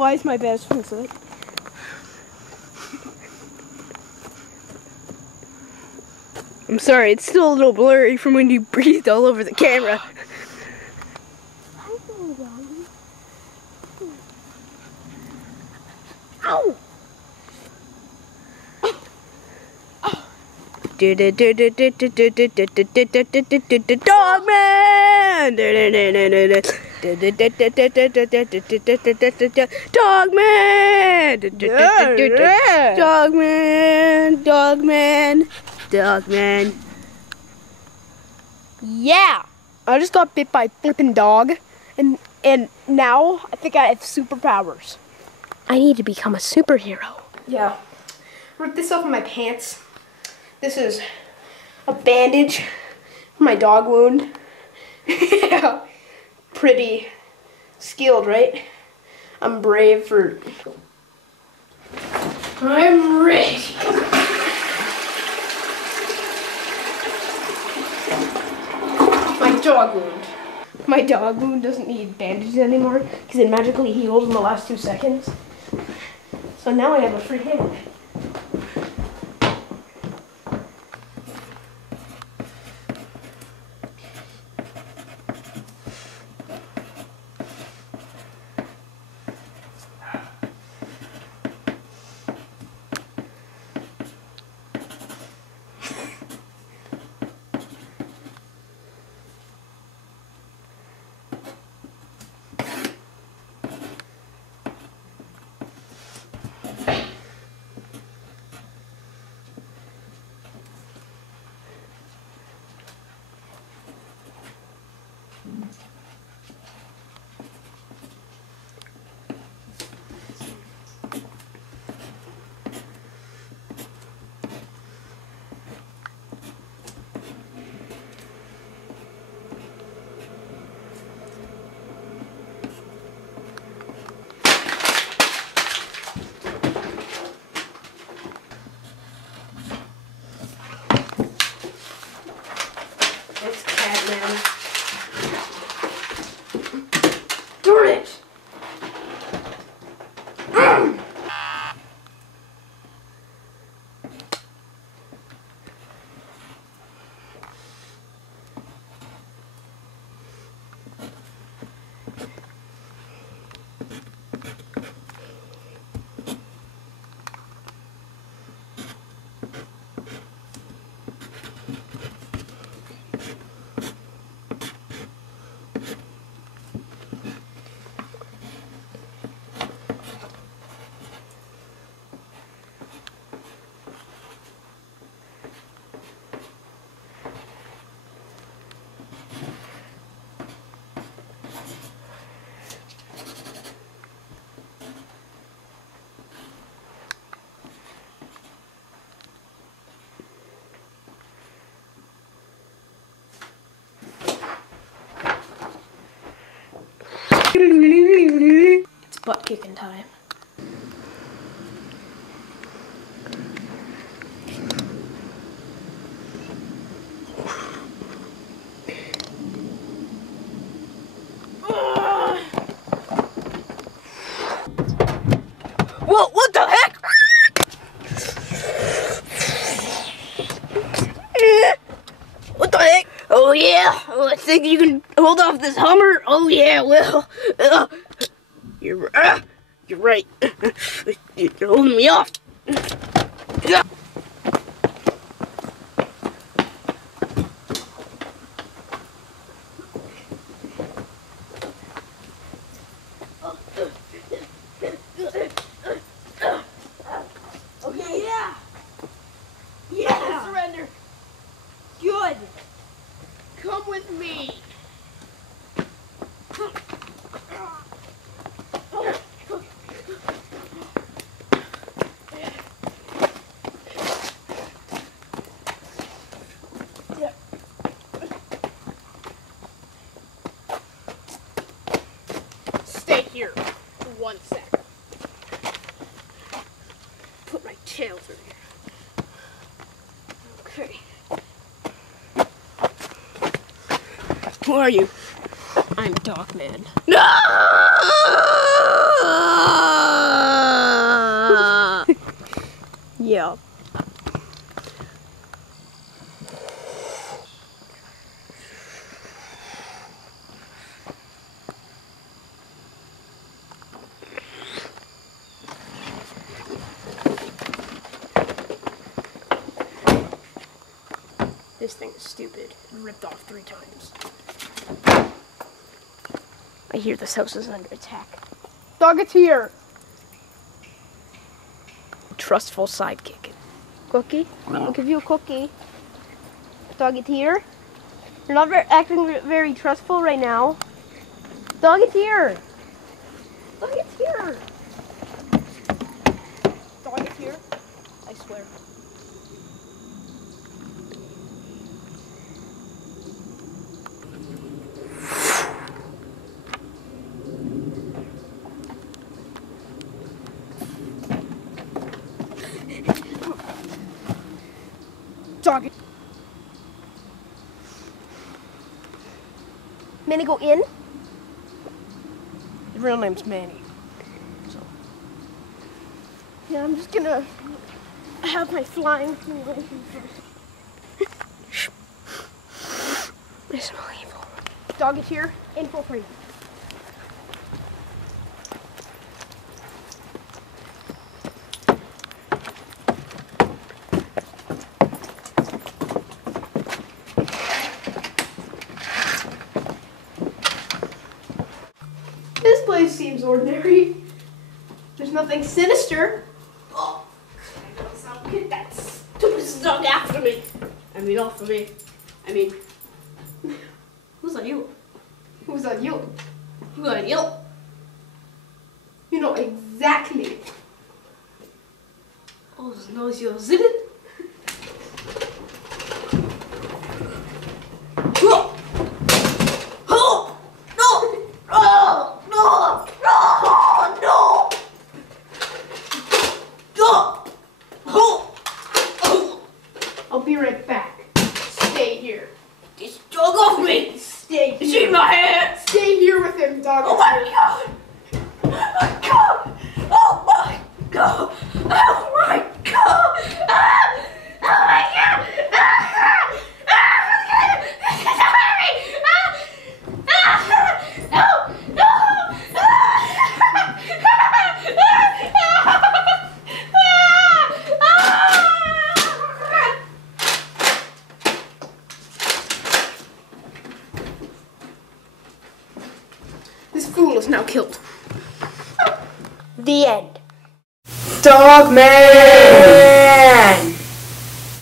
Why is my best friend so? I'm sorry, it's still a little blurry from when you breathed all over the camera. Ow! Dogman! Dogman! Dogman! Dogman! Dogman! Yeah! I just got bit by a flippin' dog, and now I think I have superpowers. I need to become a superhero. Yeah. Rip this off of my pants. This is a bandage for my dog wound. Yeah. Pretty skilled, right? I'm brave for... I'm ready. My dog wound. My dog wound doesn't need bandages anymore because it magically healed in the last 2 seconds. So now I have a free hand. It's Catman. Darn it! It's butt kicking time. Whoa, what the heck? What the heck? Oh yeah, I think you can hold off this Hummer. Oh yeah, well, you're right. You're holding me off. Yeah. Okay, yeah. Yeah. Surrender. Good. Come with me. Stay here for 1 second. Put my tail through here. Okay. Who are you? I'm Dogman. No! Yeah. This thing is stupid. Ripped off 3 times. I hear this house is under attack. Dog, it's here. Trustful sidekick. Cookie? I'll give you a cookie. Dog, it's here. You're not acting very trustful right now. Dog, it's here. Dog, it's here. Dog, it's here. I swear. Dog. Manny, go in. His real name's Manny. So. Yeah, I'm just gonna have my flying simulation first. I smell evil. Dog is here. Infiltrate. This place seems ordinary. There's nothing sinister. Oh, I don't sound good. That stupid dog after me. I mean, off of me. I mean, who's on you? Who's on you? Who's on you? You know exactly. Oh, knows you're zitted. I'll be right back. Stay here. This dog off me! Stay It's here. in my hand! Stay here with him, dog. Oh my god! Oh my god! Oh my god! Oh my god! Ah! Oh my god! Ah! Ah! No! No! This fool is now killed. The end. Dogman!